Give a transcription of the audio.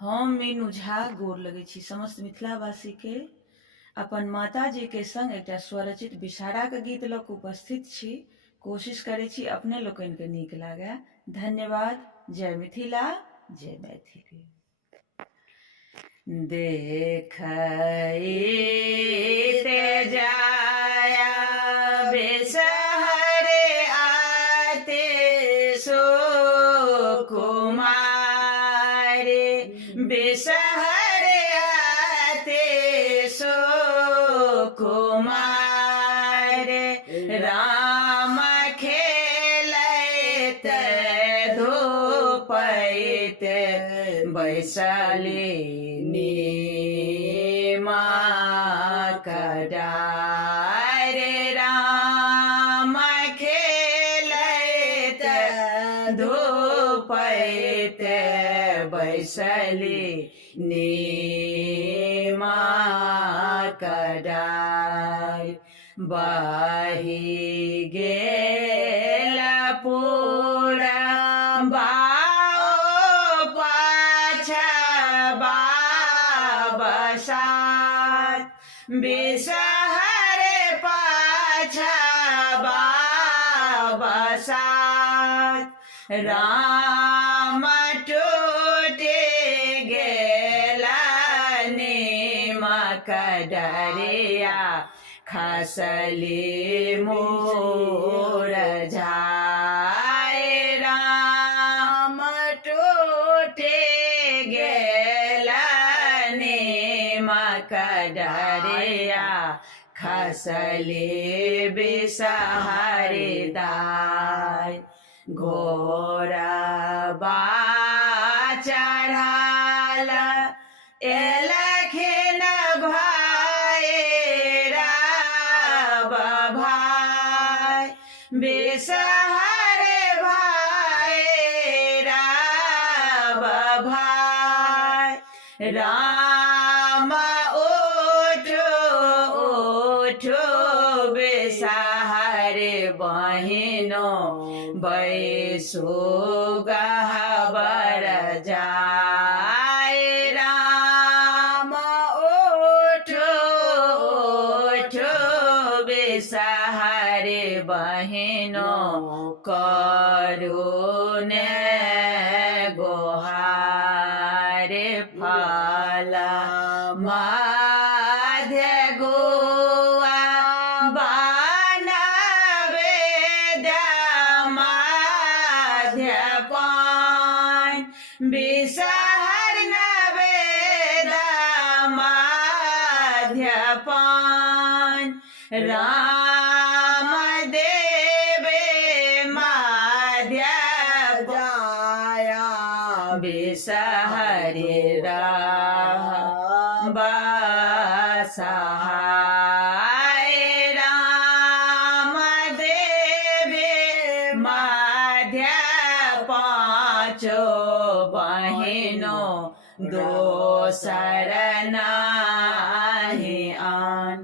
हम मीनू झा गोर लगै छी समस्त मिथिलावासी के। अपन माता जी के संग एकटा स्वरचित विषहारा के गीत लऽ कऽ उपस्थित छी। कोशिश करै छी अपने लोकनि के नीक लागे। धन्यवाद। जय मिथिला, जय मैथिली। देखते जाया बेसहरे आते सो कुमारे, बेसहरे आते सो कुमारे। राम खेलैत धूपैत बैसली नीमा कडारे। राम खेलैत धूपैत बैसली नीमा कडारे। बही गेल पूरा बाओ पाछा बसात, बेसहरे पाछा बसात। राम टूटे गेला नीमक डरिया, खसली मुरझाए। राम टूटे गेला नीमक डरिया, खसली बिसहरी दाय। घोरबा चढ़ल एलखिन भाई राव भाई, बेसहरे भाई राव भाई। राम उठो उठो बेसहरे बहिनो, बैसो गहबर जाए। राम उठो उठो बेसहरे बहिनो, करुणे गोहारे। फल मध्य गुआ बनबे मध्य पान, बिसहर नवेद मध्य पान। राम देवे मध्य जाया, बिसहरे राह बसहाय। राम देवे मध्य पाँचो बहिनो, दोसर नाही आन।